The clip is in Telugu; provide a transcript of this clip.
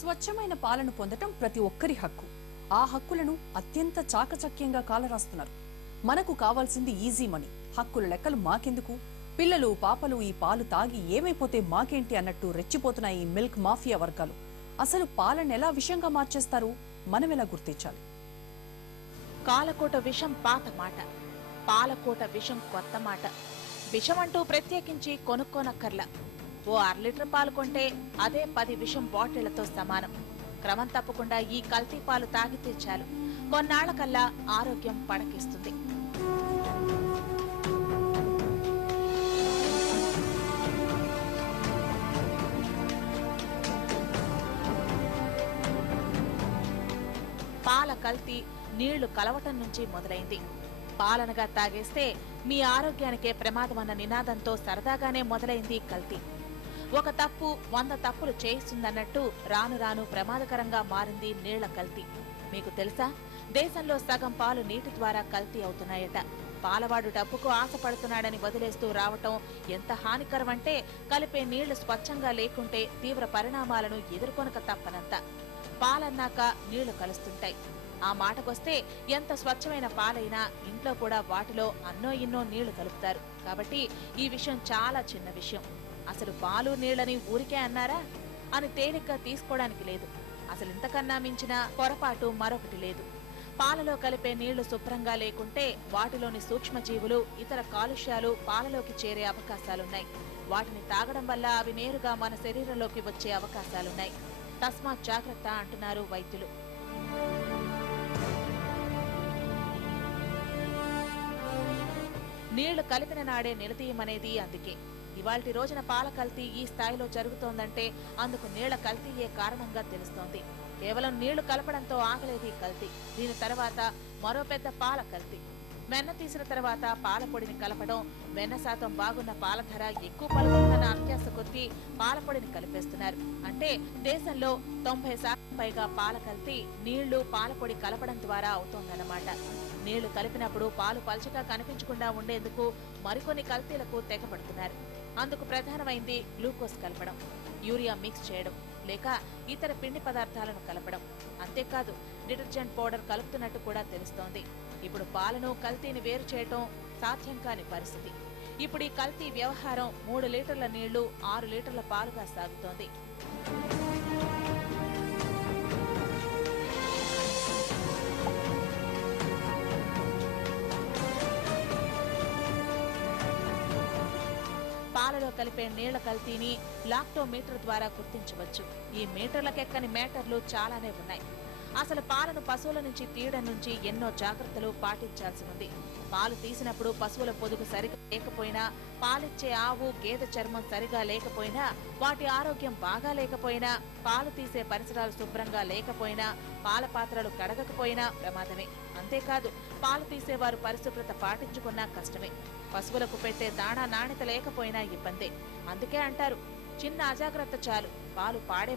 స్వచ్ఛమైన పాలను పొందటం ప్రతి ఒక్కరి హక్కు. ఆ హక్కులను అత్యంత చాకచక్యంగా కాలరాస్తున్నారు. మనకు కావాల్సింది ఈజీ మనీ. హక్కుల లెక్కలు మాకెందుకు, పిల్లలు పాపలు ఈ పాలు తాగి ఏమైపోతే మాకేంటి అన్నట్టు రెచ్చిపోతున్నాయి ఈ మిల్క్ మాఫియా వర్గాలు. అసలు పాలను ఎలా విషంగా మార్చేస్తారు, మనం ఎలా గుర్తించాలి? కాలకోట విషం పాత మాట, పాలకోట విషం కొత్త మాట. విషం అంటూ ప్రత్యేకించి కొనుక్కోనక్కర్లా. ఓ 1/2 లీటర్ పాలు కొంటే అదే 10 విషం బాటిళ్లతో సమానం. క్రమం తప్పకుండా ఈ కల్తీ పాలు తాగితే చాలు, కొన్నాళ్లకల్లా ఆరోగ్యం పడకిస్తుంది. పాల కల్తీ నీళ్లు కలవటం నుంచి మొదలైంది. పాలనగా తాగేస్తే మీ ఆరోగ్యానికే ప్రమాదమన్న నినాదంతో సరదాగానే మొదలైంది కల్తీ. ఒక తప్పు 100 తప్పులు చేయిస్తుందన్నట్టు రాను రాను ప్రమాదకరంగా మారింది నీళ్ల కల్తీ. మీకు తెలుసా, దేశంలో సగం పాలు నీటి ద్వారా కల్తీ అవుతున్నాయట. పాలవాడు డబ్బుకు ఆశపడుతున్నాడని వదిలేస్తూ రావటం ఎంత హానికరమంటే, కలిపే నీళ్లు స్వచ్ఛంగా లేకుంటే తీవ్ర పరిణామాలను ఎదుర్కొనక తప్పనంత. పాలన్నాక నీళ్లు కలుస్తుంటాయి. ఆ మాటకొస్తే ఎంత స్వచ్ఛమైన పాలైనా ఇంట్లో కూడా వాటిలో అన్నో ఇన్నో నీళ్లు కలుపుతారు. కాబట్టి ఈ విషయం చాలా చిన్న విషయం. అసలు పాలు నీళ్లని ఊరికే అన్నారా అని తేలిగ్గా తీసుకోవడానికి లేదు. అసలు ఇంతకన్నా మించిన పొరపాటు మరొకటి లేదు. పాలలో కలిపే నీళ్లు శుభ్రంగా లేకుంటే వాటిలోని సూక్ష్మజీవులు, ఇతర కాలుష్యాలు పాలలోకి చేరే అవకాశాలున్నాయి. వాటిని తాగడం వల్ల అవి నేరుగా మన శరీరంలోకి వచ్చే అవకాశాలున్నాయి. తస్మాత్ జాగ్రత్త అంటున్నారు వైద్యులు. నీళ్లు కలిపిన నాడే నిలదీయమనేది అందుకే. ఇవాల్టి రోజున పాల కల్తీ ఈ స్థాయిలో జరుగుతోందంటే అందుకు నీళ్ల కల్తీయే కారణంగా తెలుస్తోంది. కేవలం నీళ్లు కలపడంతో ఆగలేదు కల్తీ. దీని తర్వాత మరో పెద్ద పాల కల్తీ. వెన్న తీసిన తర్వాత పాల పొడిని కలపడం, వెన్న శాతం బాగున్న పాల ధర ఎక్కువ పలుకుతుందన్న అత్యాశ కొద్దీ పాల పొడిని కలిపేస్తున్నారు. అంటే దేశంలో 90% పైగా పాల కల్తీ నీళ్లు, పాల పొడి కలపడం ద్వారా అవుతోందన్నమాట. నీళ్లు కలిపినప్పుడు పాలు పల్చగా కనిపించకుండా ఉండేందుకు మరికొన్ని కల్తీలకు తెగపడుతున్నారు. అందుకు ప్రధానమైంది గ్లూకోజ్ కలపడం, యూరియా మిక్స్ చేయడం, లేక ఇతర పిండి పదార్థాలను కలపడం. అంతేకాదు డిటర్జెంట్ పౌడర్ కలుపుతున్నట్టు కూడా తెలుస్తోంది. ఇప్పుడు పాలను కల్తీని వేరు చేయటం సాధ్యం కాని పరిస్థితి. ఇప్పుడు ఈ కల్తీ వ్యవహారం 3 లీటర్ల నీళ్లు, 6 లీటర్ల పాలుగా సాగుతోంది. పాలలో కలిపే నీళ్ల కల్తీని లాక్టోమీటర్ ద్వారా గుర్తించవచ్చు. ఈ మీటర్లకెక్కని మేటర్లు చాలానే ఉన్నాయి. అసలు పాలను పశువుల నుంచి తీయడం నుంచి ఎన్నో జాగ్రత్తలు పాటించాల్సి ఉంది. పాలు తీసినప్పుడు పశువుల పొదుగు సరిగా లేకపోయినా, పాలిచ్చే ఆవు, గేదె చర్మం సరిగా లేకపోయినా, వాటి ఆరోగ్యం బాగా లేకపోయినా, పాలు తీసే పరిసరాలు శుభ్రంగా లేకపోయినా, పాల పాత్రలు కడగకపోయినా ప్రమాదమే. అంతేకాదు పాలు తీసేవారు పరిశుభ్రత పాటించుకున్నా కష్టమే. పశువులకు పెట్టే దాణా నాణ్యత లేకపోయినా ఇబ్బందే. అందుకే అంటారు, చిన్న అజాగ్రత్త చాలు పాలు పాడే